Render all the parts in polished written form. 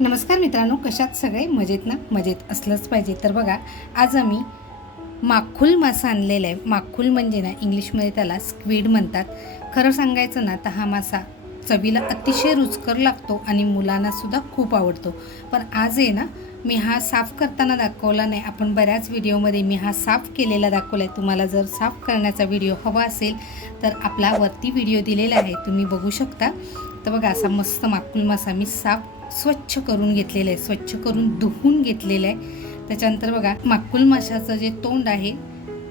नमस्कार मित्रांनो, कशात सगळे मजेत ना? मजेत असलंच पाहिजे. तर बघा, आज आम्ही माकुल मासा आणलेला आहे. माकुल म्हणजे ना इंग्लिशमध्ये त्याला स्क्विड म्हणतात. खरं सांगायचं ना तर हा मासा चवीला अतिशय रुचकर लागतो आणि मुलांनासुद्धा खूप आवडतो. पण आज आहे ना, मी हा साफ करताना दाखवला नाही. आपण बऱ्याच व्हिडिओमध्ये मी हा साफ केलेला दाखवला आहे. तुम्हाला जर साफ करण्याचा व्हिडिओ हवा असेल तर आपला वरती व्हिडिओ दिलेला आहे, तुम्ही बघू शकता. तर बघा, असा मस्त माकुल मासा मी स्वच्छ करून घेतलेलं आहे, स्वच्छ करून धुवून घेतलेलं आहे. त्याच्यानंतर बघा, माकुल माशाचं जे तोंड आहे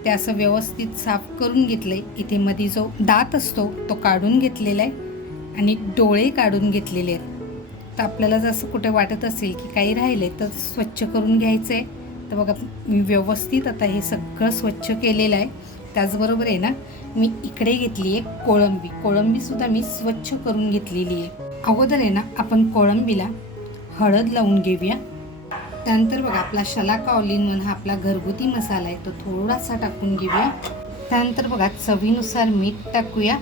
ते असं व्यवस्थित साफ करून घेतलं आहे. इथे मध्ये जो दात असतो तो काढून घेतलेला आहे आणि डोळे काढून घेतलेले आहेत. तर आपल्याला जसं कुठे वाटत असेल की काही राहिले तर स्वच्छ करून घ्यायचं आहे. तर बघा, मी व्यवस्थित आता हे सगळं स्वच्छ केलेलं आहे. त्याचबरोबर आहे ना, मी इकडे घेतली आहे कोळंबीसुद्धा मी स्वच्छ करून घेतलेली आहे. अगोदर आहे ना, आपण कोळंबीला हळद लावून घेऊया. त्यानंतर बघा, आपला शलाका ऑल इन वन हा आपला घरगुती मसाला आहे, तो थोडासा टाकून घेऊया. त्यानंतर बघा, चवीनुसार मीठ टाकूया.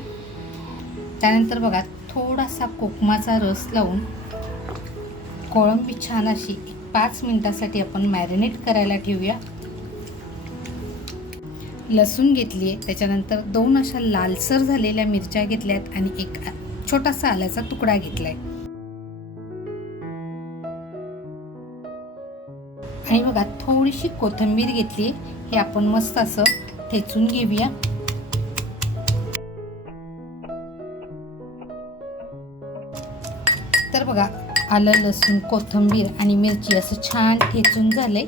त्यानंतर बघा, थोडासा कोकमाचा रस लावून कोळंबी छान अशी 5 मिनिटासाठी आपण मॅरिनेट करायला ठेवूया. लसूण घेतली आहे, त्याच्यानंतर 2 अशा लालसर झालेल्या मिरच्या घेतल्यात आणि एक छोटासा आल्याचा तुकडा घेतलाय. आणि बघा, थोडीशी कोथिंबीर घेतली. हे आपण मस्त असं ठेचून घेऊया. तर बघा, आलं, लसूण, कोथिंबीर आणि मिरची असं छान ठेचून झालंय.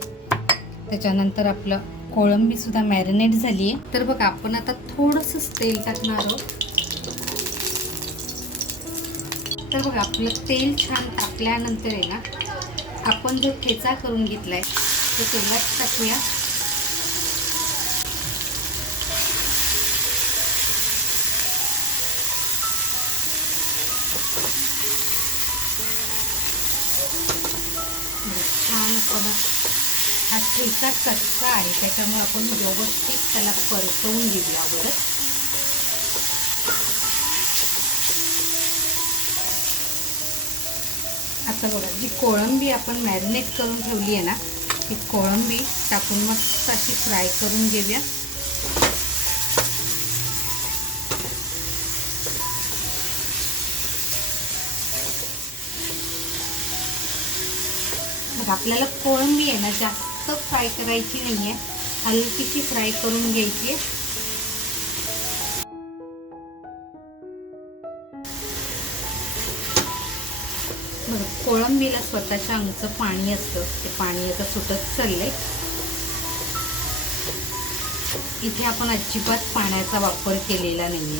त्याच्यानंतर आपलं कोळंबी सुद्धा मॅरिनेट झाली आहे. तर बघा, आपण आता थोडंसं तेल टाकणार आहोत. तर बघा, आपलं तेल छान टाकल्यानंतर आहे ना, आपण जो ठेचा करून घेतलाय तो तेलात टाकूया. छान आपण हा ठेचा कच्चा आहे त्याच्यामुळे आपण व्यवस्थित त्याला परतवून घेऊया अगोदर. आता बघा, जी कोळंबी आपण मॅरिनेट करून ठेवली आहे ना, ती कोळंबी टाकून मस्त अशी फ्राय करून घेऊया. मग आपल्याला कोळंबी आहे ना जास्त फ्राय करायची नाही आहे, हलकीशी फ्राय करून घ्यायची आहे. बघा, कोळंबीला स्वतःच्या अंगचं पाणी असतं, ते पाणी आता सुटत चाललंय. इथे आपण अजिबात पाण्याचा वापर केलेला नाहीये.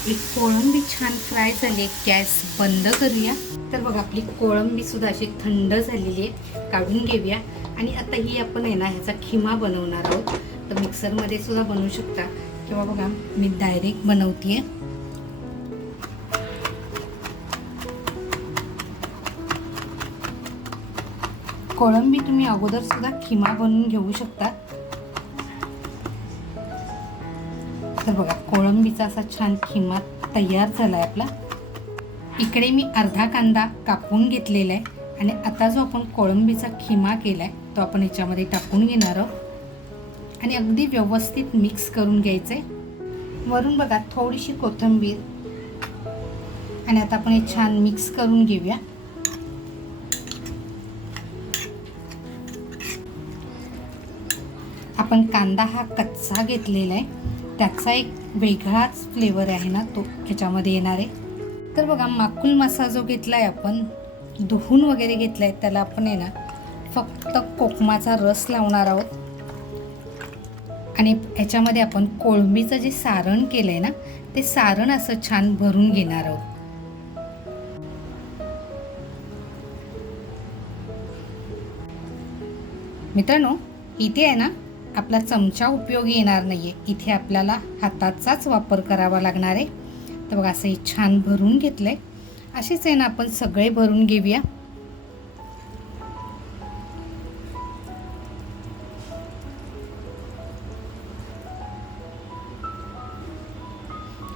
आपली कोळंबी छान फ्राय झाली. गॅस बंद करूया. तर बघा, आपली कोळंबी सुद्धा अशी थंड झालेली आहे, काढून घेऊया. आणि आता ही आपण आहे ना ह्याचा खिमा बनवणार आहोत. तर मिक्सरमध्ये सुद्धा बनवू शकता किंवा बघा, मी डायरेक्ट बनवतीये. कोळंबी तुम्ही अगोदर सुद्धा खिमा बनवून घेऊ शकता. तर बघा, कोळंबीचा असा छान खिमा तयार झालाय आपला. इकडे मी अर्धा कांदा कापून घेतलेला आहे आणि आता जो आपण कोळंबीचा खिमा केलाय तो आपण याच्यामध्ये टाकून घेणार आहोत आणि अगदी व्यवस्थित मिक्स करून घ्यायचंय. वरून बघा, थोडीशी कोथिंबीर आणि आता आपण हे छान मिक्स करून घेऊया. आपण कांदा हा कच्चा घेतलेला आहे, त्याचा एक वेगळाच फ्लेवर आहे ना, तो ह्याच्यामध्ये येणार आहे. तर बघा, माकुल मासा जो घेतलाय आपण धुवून वगैरे घेतलाय, त्याला आपण आहे ना फक्त कोकमाचा रस लावणार आहोत आणि ह्याच्यामध्ये आपण कोळंबीचं जे सारण केलंय ना, ते सारण असं छान भरून घेणार आहोत. मित्रांनो, इथे आहे ना आपला चमचा उपयोगी येणार नाहीये, इथे आपल्याला हाताचाच वापर करावा लागणार आहे. तर बघा, असं हे छान भरून घेतलंय. अशीच आहे ना आपण सगळे भरून घेऊया.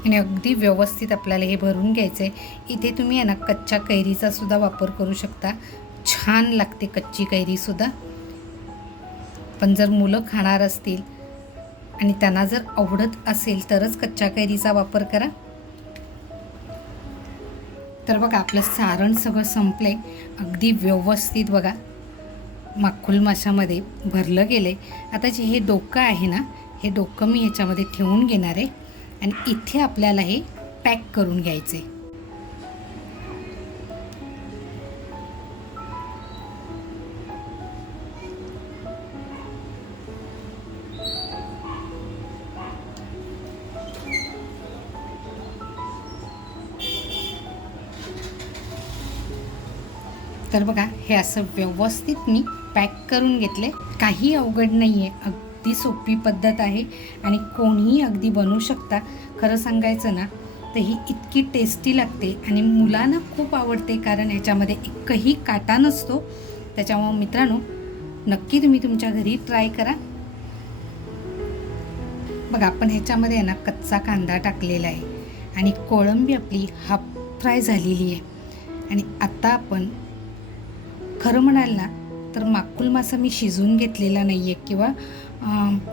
आणि अगदी व्यवस्थित आपल्याला हे भरून घ्यायचं आहे. इथे तुम्ही आहे ना कच्च्या कैरीचा सुद्धा वापर करू शकता, छान लागते कच्ची कैरीसुद्धा. पण जर मुलं खाणार असतील आणि त्यांना जर आवडत असेल तरच कच्च्या कैरीचा वापर करा. तर बघा आपलं सारण सगळं संपलं आहे, अगदी व्यवस्थित बघा माकुल माशामध्ये भरलं गेलं आहे. आता जे हे डोकं आहे ना, हे डोकं मी ह्याच्यामध्ये ठेवून घेणार आहे आणि इथे आपल्याला हे पॅक करून घ्यायचे. तर बघा हे असं व्यवस्थित मी पॅक करून घेतले. काही अवघड नाही आहे, अगदी सोपी पद्धत आहे आणि कोणीही अगदी बनवू शकता. खरं सांगायचं ना तर ही इतकी टेस्टी लागते आणि मुलांना खूप आवडते, कारण ह्याच्यामध्ये एकही काटा नसतो. त्याच्यामुळे मित्रांनो नक्की तुम्ही तुमच्या घरी ट्राय करा. बघा आपण ह्याच्यामध्ये आहे ना कच्चा कांदा टाकलेला आहे आणि कोळंबी आपली हाफ फ्राय झालेली आहे. आणि आता आपण खरं म्हणाल ना तर माकुल मासा मी शिजवून घेतलेला नाही आहे किंवा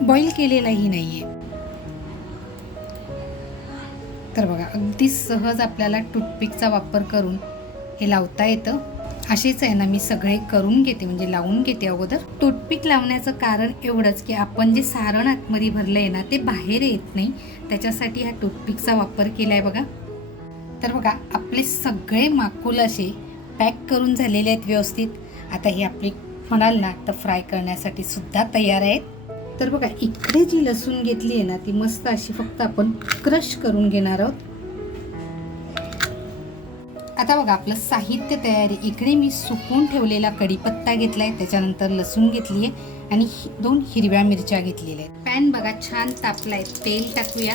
बॉईल केलेलाही नाही आहे. तर बघा अगदी सहज आपल्याला टूथपिकचा वापर करून हे लावता येतं. असेच आहे ना मी सगळे करून घेते, म्हणजे लावून घेते अगोदर. टूथपिक लावण्याचं कारण एवढंच की आपण जे सारण आतमध्ये भरलं आहे ना ते बाहेर येत नाही, त्याच्यासाठी हा टूथपिकचा वापर केला आहे बघा. तर बघा आपले सगळे माकुल असे पॅक करून झालेले आहेत व्यवस्थित. आता हे आपले म्हणाल ना तर फ्राय करण्यासाठी सुद्धा तयार आहेत. तर बघा इकडे जी लसूण घेतली आहे ना ती मस्त अशी फक्त आपण क्रश करून घेणार आहोत. आता बघा आपलं साहित्य तयारी. इकडे मी सुकवून ठेवलेला कढीपत्ता घेतला आहे, त्याच्यानंतर लसूण घेतली आहे आणि 2 हिरव्या मिरच्या घेतलेल्या आहेत. पॅन बघा छान तापला आहे, तेल टाकूया.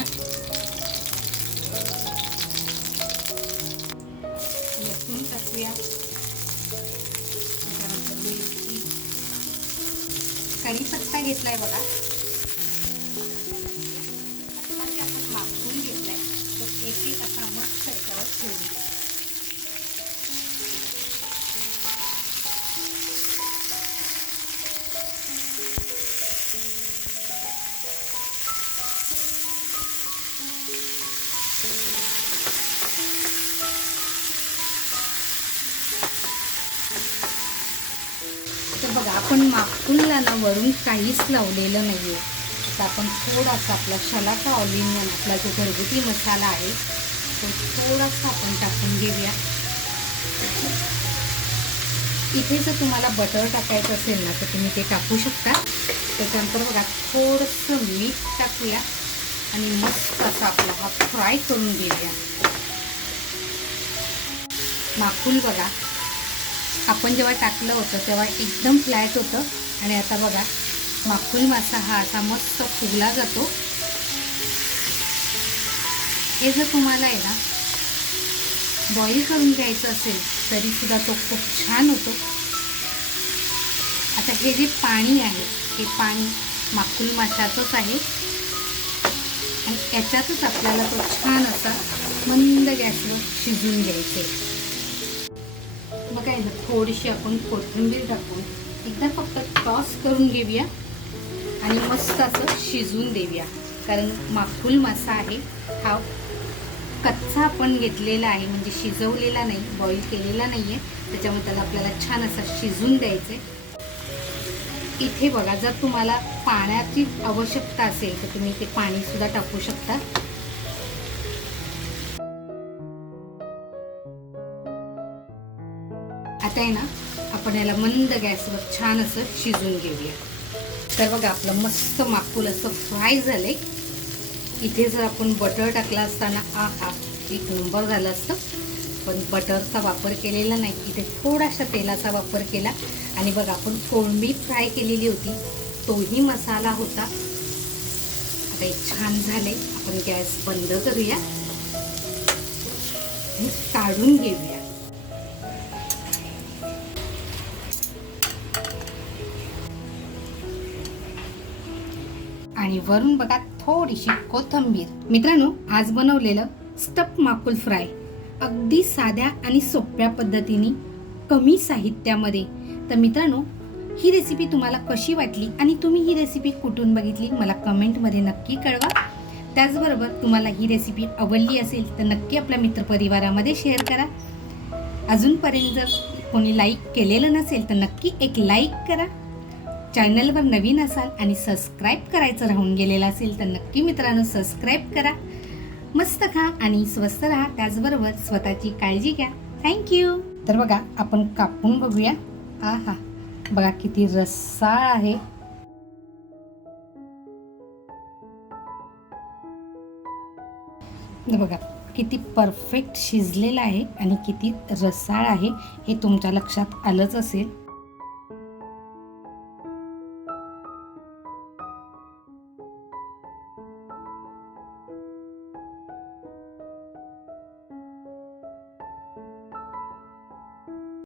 लसूण टाकूया, त्याच्यानंतर मिरची, कढीपत्ता घेतलाय बघा. आता जे आपण माखून घेतलाय तो एक असा मस्त याच्यावर ठेवूया. तर बघा आपण माकुलला ना वरून काहीच लावलेलं नाही आहे. आता आपण थोडासा आपला शलाका ऑलिव्ह आपला जो घरगुती मसाला आहे तो थोडासा आपण टाकून घेऊया. इथे जर तुम्हाला बटर टाकायचं असेल ना तर तुम्ही ते टाकू शकता. त्याच्यानंतर बघा थोडंसं मीठ टाकूया आणि मस्त असा आपला हा फ्राय करून घेऊया. माकुल बघा आपण जेव्हा टाकलं होतं तेव्हा एकदम फ्लॅट होतं आणि आता बघा माकुल मासा हा असा मस्त फुगला जातो. हे जर तुम्हाला आहे ना बॉईल करून घ्यायचं असेल तरीसुद्धा तो खूप छान होतो. आता हे जे पाणी आहे हे पाणी माकुल माशाचंच आहे आणि याच्यातच आपल्याला तो छान असा मंद गॅसवर शिजवून घ्यायचे. मग काय ना थोडीशी आपण कोथिंबीर टाकून एकदा फक्त टॉस करून घेऊया आणि मस्त असं शिजवून देऊया. कारण माकुल मासा आहे हा कच्चा आपण घेतलेला आहे, म्हणजे शिजवलेला नाही, बॉईल केलेला नाही आहे. त्याच्यामुळे त्याला आपल्याला छान असा शिजवून द्यायचं आहे. इथे बघा जर तुम्हाला पाण्याची आवश्यकता असेल तर तुम्ही ते पाणीसुद्धा टाकू शकता. आता आहे ना आपण याला मंद गॅसवर छान असं शिजवून घेऊया. तर बघा आपलं मस्त माकुल असं फ्राय झालंय. इथे जर आपण बटर टाकला असताना हा एक नंबर झालं असतं, पण बटरचा वापर केलेला नाही. इथे थोडासा तेलाचा वापर केला आणि बघा आपण कोळंबी फ्राय केलेली होती तोही मसाला होता. आता हे छान झाले. आपण गॅस बंद करूया आणि काढून घेऊया. आणि वरून बघा थोडीशी कोथिंबीर. मित्रांनो, आज बनवलेलं स्टफ माकुल फ्राय अगदी साध्या आणि सोप्या पद्धतीने, कमी साहित्यामध्ये. तर मित्रांनो, ही रेसिपी तुम्हाला कशी वाटली आणि तुम्ही ही रेसिपी कुठून बघितली मला कमेंटमध्ये नक्की कळवा. त्याचबरोबर तुम्हाला ही रेसिपी आवडली असेल तर नक्की आपल्या मित्रपरिवारामध्ये शेअर करा. अजूनपर्यंत जर कोणी लाईक केलेलं नसेल तर नक्की एक लाईक करा. चॅनलवर नवीन असाल आणि सबस्क्राईब करायचं राहून गेलेलं असेल तर नक्की मित्रांनो सबस्क्राईब करा. मस्त खा आणि स्वस्त राहा. त्याचबरोबर स्वतःची काळजी घ्या. थँक्यू. तर बघा, आपण कापून बघूया. आहा, बघा किती रस्साळ आहे. बघा किती परफेक्ट शिजलेला आहे आणि किती रसाळ आहे हे तुमच्या लक्षात आलंच असेल.